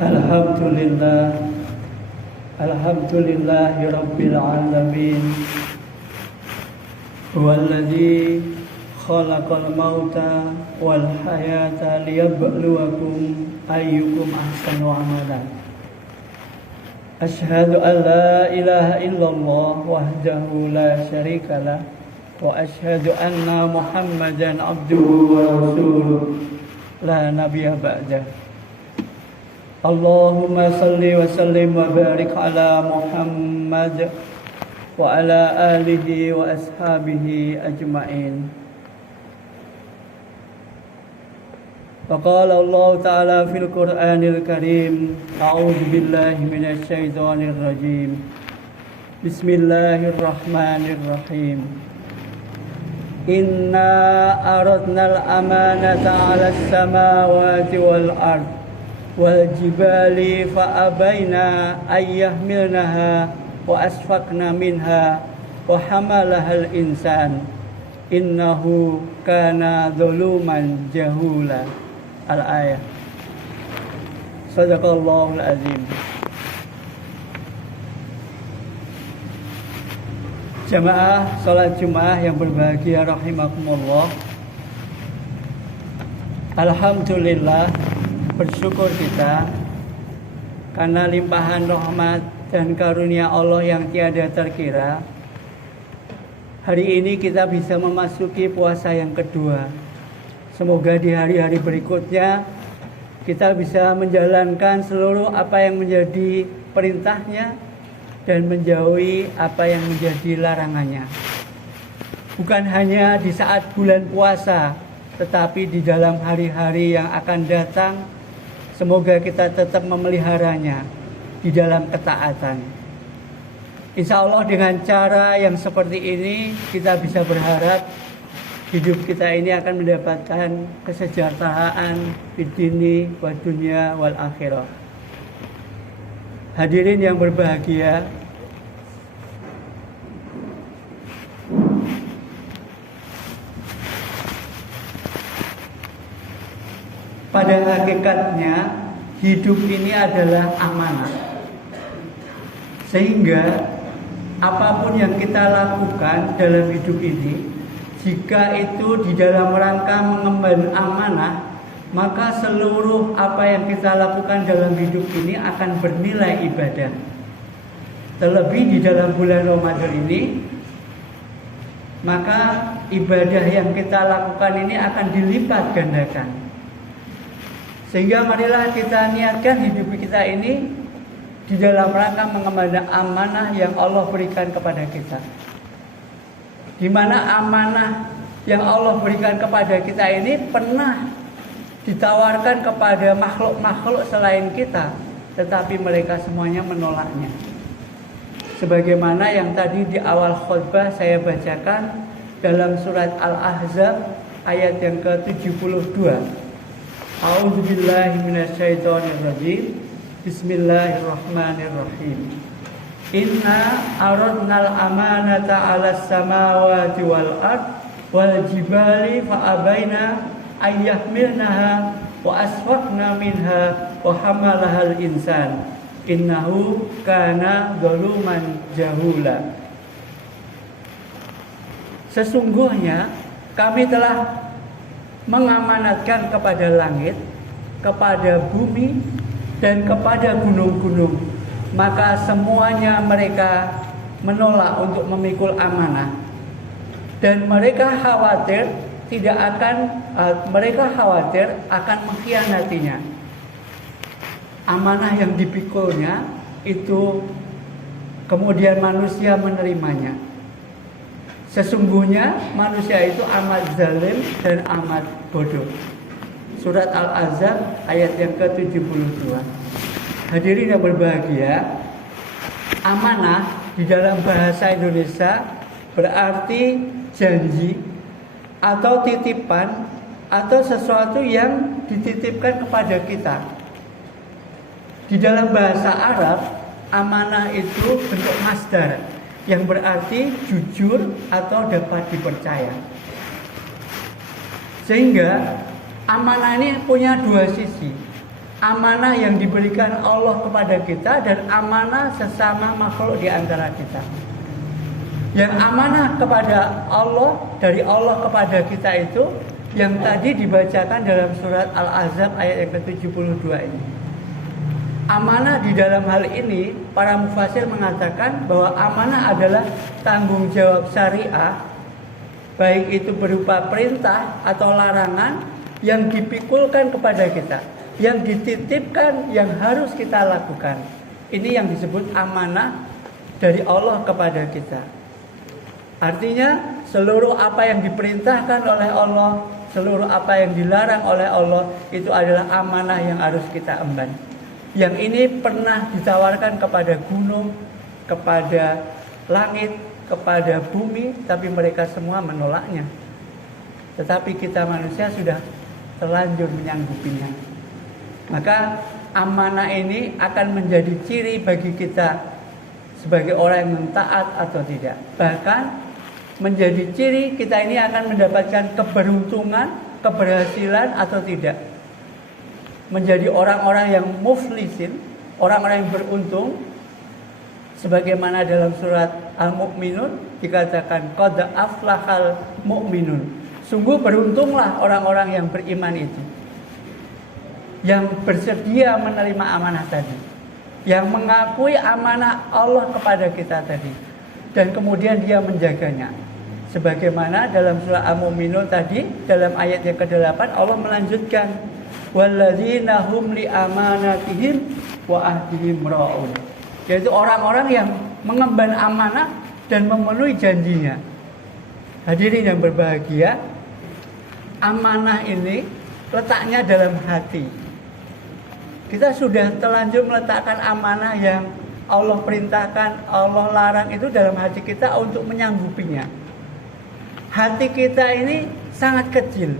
Alhamdulillah, Alhamdulillahi Rabbil Alamin. Huwallazi khalaqal mauta wal hayata liyabluwakum ayyukum ahsanu amala. Asyhadu an la ilaha illallah wahdahu la syarikalah wa asyhadu anna Muhammadan abduhu wa rasuluh la nabiyya ba'dah. Allahumma salli wa sallim wa barik ala Muhammad wa ala alihi wa ashabihi ajma'in. Faqala Allah Ta'ala fil Qur'anil Karim, a'udzu billahi minasy syaithanir rajim. Bismillahirrahmanirrahim. Inna aradnal amanata 'alas samawati wal ard wal jibali fa abaina ayyahmilnaha wa asfaqna minha wa hamalahal insan innahu kana zaluman jahula. Al-ayah. Sadaqallahul azim. Jamaah salat Jumat yang berbahagia rahimakumullah. Alhamdulillah, bersyukur kita karena limpahan rahmat dan karunia Allah yang tiada terkira. Hari ini kita bisa memasuki puasa yang kedua. Semoga di hari-hari berikutnya kita bisa menjalankan seluruh apa yang menjadi perintahnya dan menjauhi apa yang menjadi larangannya. Bukan hanya di saat bulan puasa, tetapi di dalam hari-hari yang akan datang. Semoga kita tetap memeliharanya di dalam ketaatan. Insya Allah dengan cara yang seperti ini kita bisa berharap hidup kita ini akan mendapatkan kesejahteraan di dini wa dunya wal akhirah. Hadirin yang berbahagia, pada hakikatnya hidup ini adalah amanah. Sehingga apapun yang kita lakukan dalam hidup ini, jika itu di dalam rangka mengemban amanah, maka seluruh apa yang kita lakukan dalam hidup ini akan bernilai ibadah. Terlebih di dalam bulan Ramadan ini, maka ibadah yang kita lakukan ini akan dilipat gandakan. Sehingga marilah kita niatkan hidup kita ini di dalam rangka mengemban amanah yang Allah berikan kepada kita. Di mana amanah yang Allah berikan kepada kita ini pernah ditawarkan kepada makhluk-makhluk selain kita, tetapi mereka semuanya menolaknya. Sebagaimana yang tadi di awal khutbah saya bacakan dalam surat Al-Ahzab ayat yang ke-72. A'udzubillahi minasyaitonirrajim. Bismillahirrahmanirrahim. Inna aradnal amanata 'alas samawati wal ard wal jibali fa abaina ayyahmilnaha wa asfaqna minha wa hamalahal insan innahu kana zaluman jahula. Sesungguhnya kami telah mengamanatkan kepada langit, kepada bumi dan kepada gunung-gunung, maka semuanya mereka menolak untuk memikul amanah dan mereka khawatir akan mengkhianatinya. Amanah yang dipikulnya itu kemudian manusia menerimanya. Sesungguhnya manusia itu amat zalim dan amat bodoh. Surat Al-Ahzab ayat yang ke-72. Hadirin yang berbahagia, amanah di dalam bahasa Indonesia berarti janji atau titipan atau sesuatu yang dititipkan kepada kita. Di dalam bahasa Arab, amanah itu bentuk masdar yang berarti jujur atau dapat dipercaya. Sehingga amanah ini punya dua sisi. amanah yang diberikan Allah kepada kita dan amanah sesama makhluk di antara kita. Yang amanah kepada Allah, dari Allah kepada kita itu yang tadi dibacakan dalam surat Al-Ahzab ayat yang ke-72 ini. Amanah di dalam hal ini, para mufasir mengatakan bahwa amanah adalah tanggung jawab syariah, baik itu berupa perintah atau larangan yang dipikulkan kepada kita, yang dititipkan, yang harus kita lakukan. Ini yang disebut amanah dari Allah kepada kita. Artinya seluruh apa yang diperintahkan oleh Allah, seluruh apa yang dilarang oleh Allah, itu adalah amanah yang harus kita emban. Yang ini pernah ditawarkan kepada gunung, kepada langit, kepada bumi, tapi mereka semua menolaknya. Tetapi kita manusia sudah terlanjur menyanggupinya. Maka amanah ini akan menjadi ciri bagi kita sebagai orang yang taat atau tidak. Bahkan menjadi ciri kita ini akan mendapatkan keberuntungan, keberhasilan atau tidak. Menjadi orang-orang yang muflisin, orang-orang yang beruntung, sebagaimana dalam surat Al-Mu'minun dikatakan qad aflahal mu'minun. Sungguh beruntunglah orang-orang yang beriman itu, yang bersedia menerima amanah tadi, yang mengakui amanah Allah kepada kita tadi, dan kemudian dia menjaganya. Sebagaimana dalam surah Al-Mu'minun tadi, dalam ayat yang ke-8 Allah melanjutkan, walladzina hum li amanatihim wa ahdihim ra'un. Yaitu orang-orang yang mengemban amanah dan memenuhi janjinya. Hadirin yang berbahagia, amanah ini letaknya dalam hati. Kita sudah terlanjur meletakkan amanah yang Allah perintahkan, Allah larang itu dalam hati kita untuk menyanggupinya. Hati kita ini sangat kecil,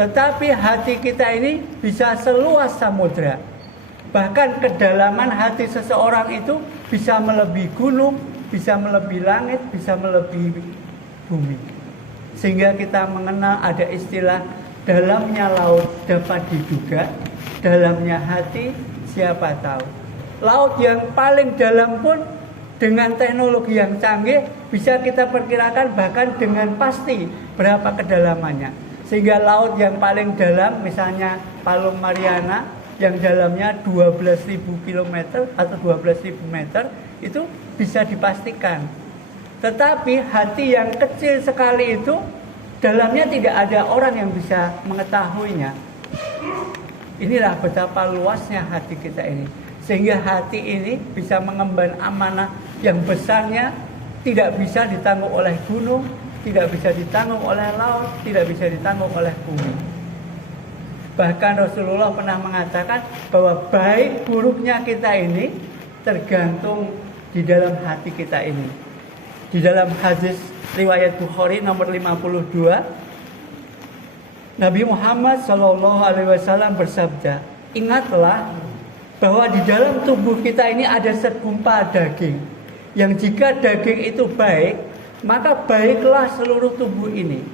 tetapi hati kita ini bisa seluas samudra. Bahkan kedalaman hati seseorang itu bisa melebihi gunung, bisa melebihi langit, bisa melebihi bumi. Sehingga kita mengenal ada istilah dalamnya laut dapat diduga, dalamnya hati siapa tahu. Laut yang paling dalam pun dengan teknologi yang canggih bisa kita perkirakan bahkan dengan pasti berapa kedalamannya. Sehingga laut yang paling dalam, misalnya Palung Mariana yang dalamnya 12.000 km atau 12.000 meter, itu bisa dipastikan. Tetapi hati yang kecil sekali itu, dalamnya tidak ada orang yang bisa mengetahuinya. Inilah betapa luasnya hati kita ini. Sehingga hati ini bisa mengemban amanah yang besarnya tidak bisa ditanggung oleh gunung, tidak bisa ditanggung oleh laut, tidak bisa ditanggung oleh bumi. Bahkan Rasulullah pernah mengatakan bahwa baik buruknya kita ini tergantung di dalam hati kita ini. Di dalam hadis riwayat Bukhari nomor 52, Nabi Muhammad SAW bersabda, ingatlah bahwa di dalam tubuh kita ini ada segumpal daging, yang jika daging itu baik, maka baiklah seluruh tubuh ini.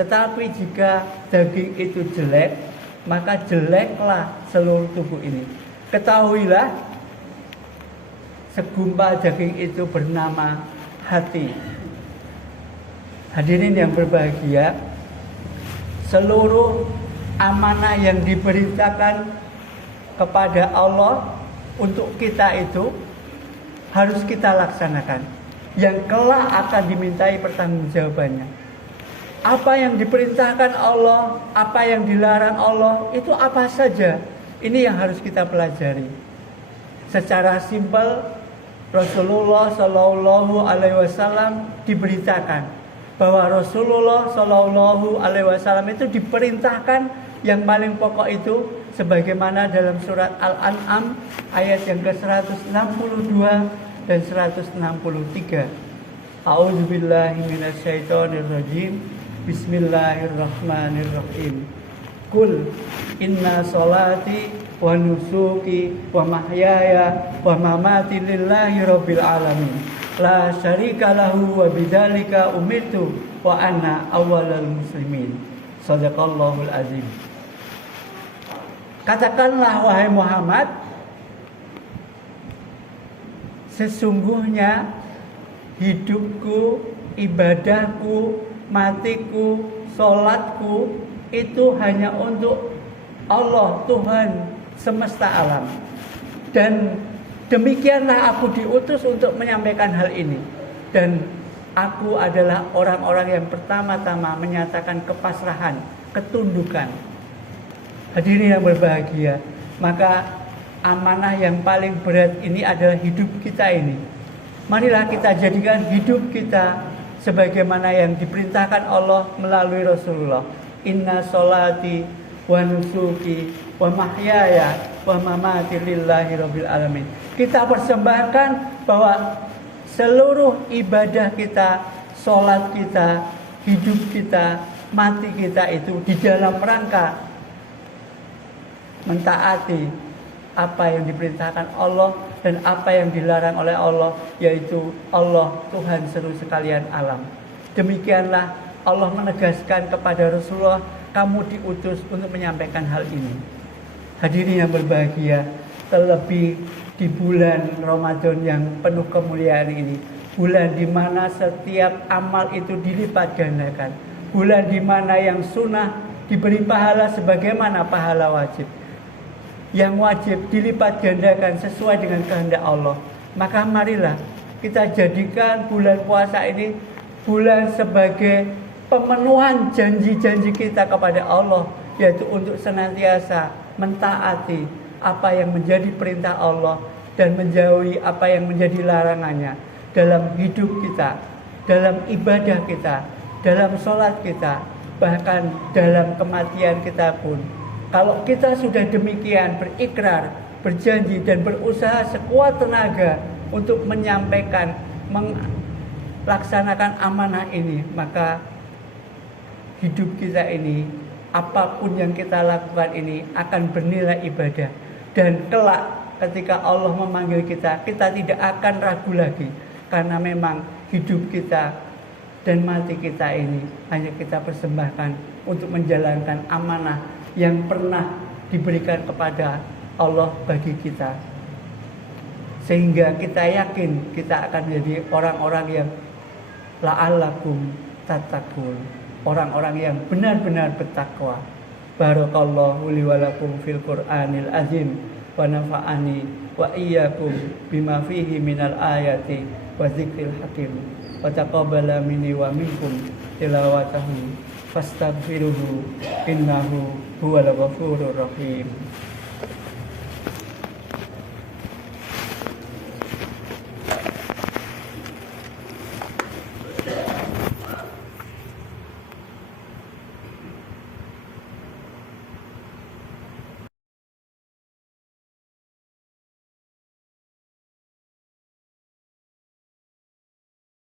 Tetapi jika daging itu jelek, maka jeleklah seluruh tubuh ini. Ketahuilah, segumpal daging itu bernama hati. Hadirin yang berbahagia, seluruh amanah yang diberitakan kepada Allah untuk kita itu harus kita laksanakan. Yang kelak akan dimintai pertanggungjawabannya. Apa yang diperintahkan Allah, apa yang dilarang Allah, itu apa saja. Ini yang harus kita pelajari. Secara simpel, Rasulullah Shallallahu Alaihi Wasallam diberitakan bahwa Rasulullah Shallallahu Alaihi Wasallam itu diperintahkan yang paling pokok itu, sebagaimana dalam surat Al-An'am ayat yang ke-162 dan 163. A'udzubillahi minasyaitonirrajim. Bismillahirrahmanirrahim. Qul inna sholati wa nusuki wa mahyaya wa mamati lillahi rabbil alamin. La syarika lahu wa bidzalika umirtu wa ana awwalul muslimin. Shadaqallahul azim. Katakanlah wahai Muhammad, sesungguhnya hidupku, ibadahku, matiku, sholatku itu hanya untuk Allah, Tuhan semesta alam. Dan demikianlah aku diutus untuk menyampaikan hal ini. Dan aku adalah orang-orang yang pertama-tama menyatakan kepasrahan, ketundukan. Hadirin yang berbahagia, maka amanah yang paling berat ini adalah hidup kita ini. Marilah kita jadikan hidup kita sebagaimana yang diperintahkan Allah melalui Rasulullah. Inna sholati wa nusuki wa mahyaya wa mamati lillahi rabbil alamin. Kita persembahkan bahwa seluruh ibadah kita, sholat kita, hidup kita, mati kita itu di dalam rangka mentaati apa yang diperintahkan Allah dan apa yang dilarang oleh Allah, yaitu Allah Tuhan seluruh sekalian alam. Demikianlah Allah menegaskan kepada Rasulullah, kamu diutus untuk menyampaikan hal ini. Hadirin yang berbahagia, terlebih di bulan Ramadan yang penuh kemuliaan ini, bulan di mana setiap amal itu dilipat gandakan, bulan di mana yang sunnah diberi pahala sebagaimana pahala wajib, yang wajib dilipat gandakan sesuai dengan kehendak Allah. Maka marilah kita jadikan bulan puasa ini bulan sebagai pemenuhan janji-janji kita kepada Allah, yaitu untuk senantiasa mentaati apa yang menjadi perintah Allah dan menjauhi apa yang menjadi larangannya dalam hidup kita, dalam ibadah kita, dalam sholat kita, bahkan dalam kematian kita pun. Kalau kita sudah demikian berikrar, berjanji dan berusaha sekuat tenaga untuk menyampaikan, melaksanakan amanah ini, maka hidup kita ini, apapun yang kita lakukan ini akan bernilai ibadah. Dan kelak ketika Allah memanggil kita, kita tidak akan ragu lagi. Karena memang hidup kita dan mati kita ini hanya kita persembahkan untuk menjalankan amanah yang pernah diberikan kepada Allah bagi kita. Sehingga kita yakin kita akan menjadi orang-orang yang la'allakum tattaqun, orang-orang yang benar-benar bertakwa. Barakallahu li wa lakum fil Qur'anil azim wa nafa'ani wa iyyakum bima fihi minal ayati wa dzikril hakim wa taqabbala minni wa minkum tilawatahu fastaghfiruhu innahu huwal ghafurur rahim.